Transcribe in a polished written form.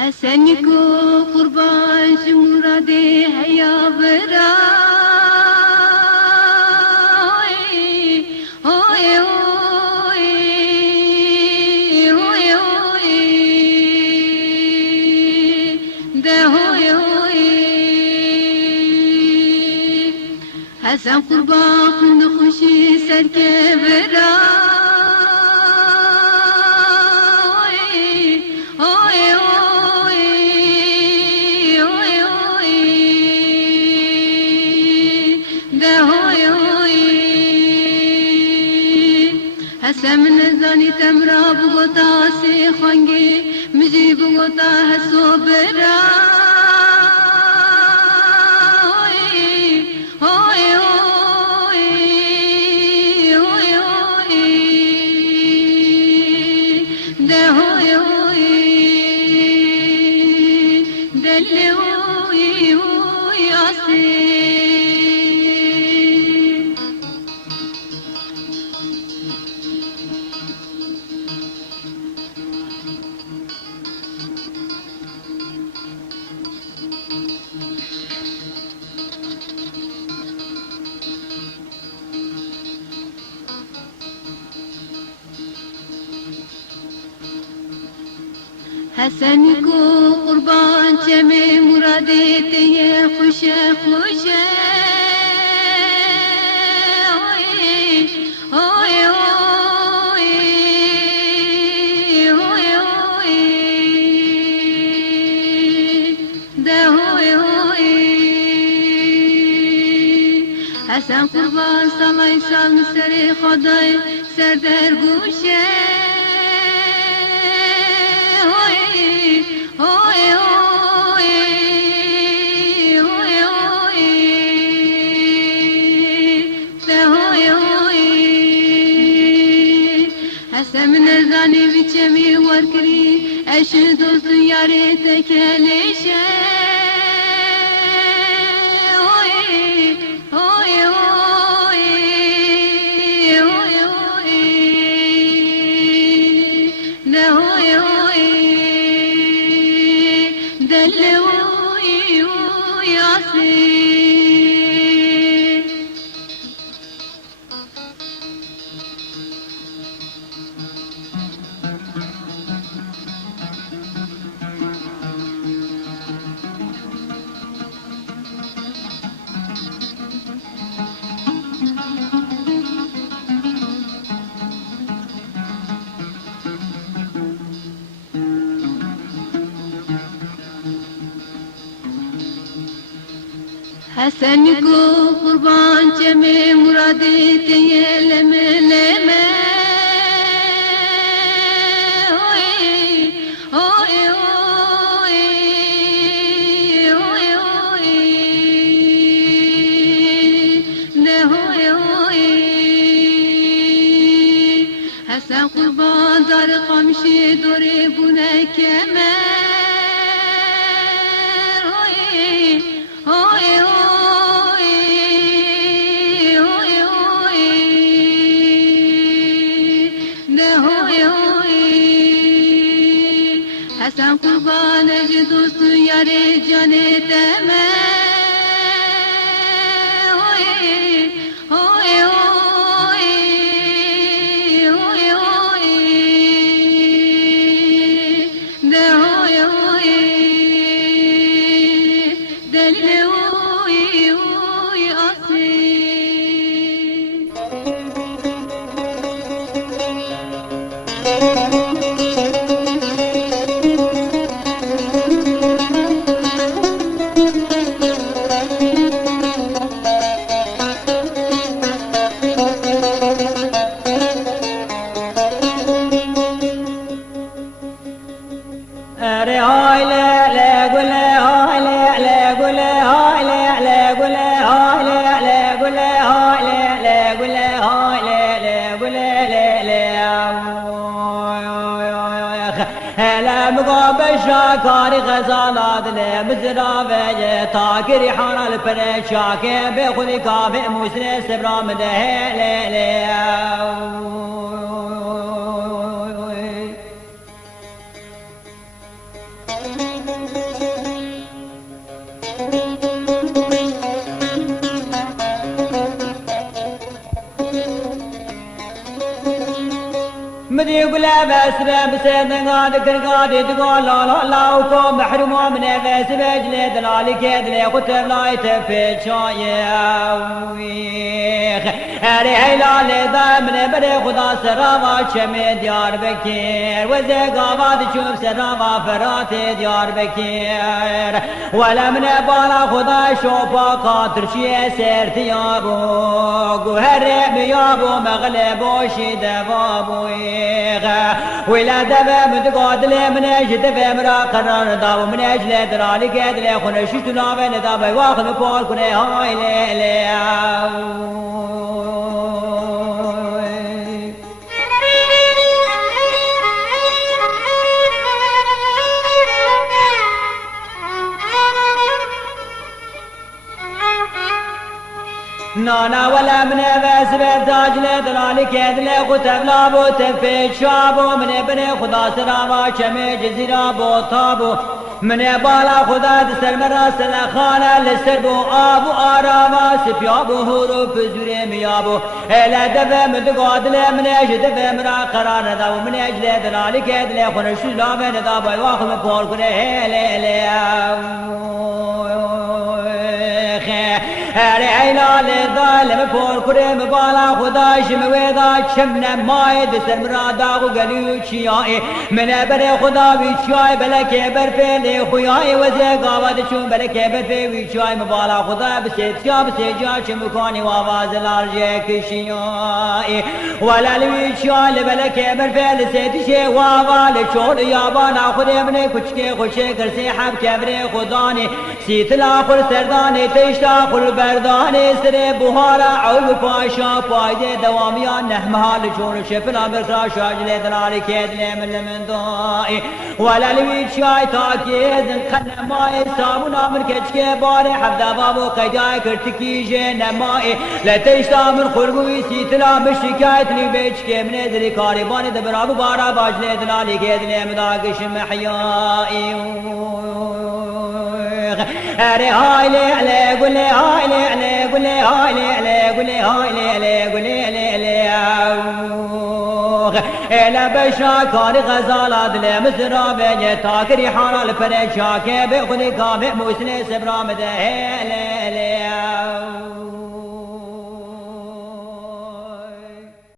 حسنی کو قربان مراد حیا برا حسن قربان خند خوشی سر که برا حسن من زانی تمرا بگوتا سی خانگی مجی بگوتا حسو برا حسن کو قربان چمه مرادی تی خوش خوش حسن قربان سلای سال سر خدای سر در گوشه حسن من زانی بیچمی ورکری اش دوست یاری تکلیشه حسن کو قربان چمه مرادی تی لمه لمه حسن قربان دار قمشی دوری بونه کمه حسن قربان اج دوست یاری جان دمه شاکاری غزالات لی مزراوی تاکری حانا لپره شاکه به خودی کافی موسن سبرام ده لی يقول بسبب سيدنا قاد كرقاد تقول لا لا وكم محروم من بسبب جلد لالي كيد لي قتب لا يتفيد شايويخ هري هيلا لضامن بري خدا سراما شمي ديار بكير وزي قابات شوف سراما فرات ديار بكير ولا من بالا خدا شوفا قاتر شي سيرت يابو قهر بيابو مغلب وشي دبابويخ ولا دبا متقاتل من اجد فمرا قرار داو من اجل درالي قد لي خنشت نابن دابا واخذ بول كني هاي لي نانا ولا من بس بتاج لدلالي كيد لي قتب لابو تفيد شابو من ابن خدا سراما شمي جزيرا بو طابو من بالا خدا دسر مراسل خانه لسربو ابو آراما سبيابو هورو فزوري ميابو الى دفع متقاتل من اجد دفع مرا قرار داو من اجل دلالي كيد لي خنشو لابن دابا واخذ بول كني هيلي هري عيلا للظالم فول كريم بالا خدا شمويدا شمنا ماي دسر مرادا وقليو شيائي من بري خدا ويشاي بلكي برفيلي خوياي وزي قاوة شون بلكي برفي ويشاي مبالا خدا بسيت شاب سيجا شمكاني وواز الارجيك شيائي ولا الويشاي بلكي برفيلي سيت شي ووال شول يابانا خدي مني كشكي خوشي كرسي حب كبري خداني سيتلا خل سرداني تيشتا خل برداني سري بوهارا عول باشا فايدة دواميان نحمها لجون شفنا بركرا شاجلي دلالي كيد لي من دائي ولا لويد شاي تاكيد نقل ماي سامونا من كشكي باري حفظا بابو قيداي كرتكي جين ماي لا تيشتا من خلقوي سيتلا مشكايت لي بيشكي من ادري كاريباني دبرابو بارا باجلي دلالي كيد لي مداقش محيائي هري هاي لي علي قولي هاي لي علي قولي هاي لي علي قولي هاي لي علي قولي لي علي إلا بشاكار غزالات لي مسرابي تاكري حارة الفريشاكي بخذي كامي موسني سبرام ده لي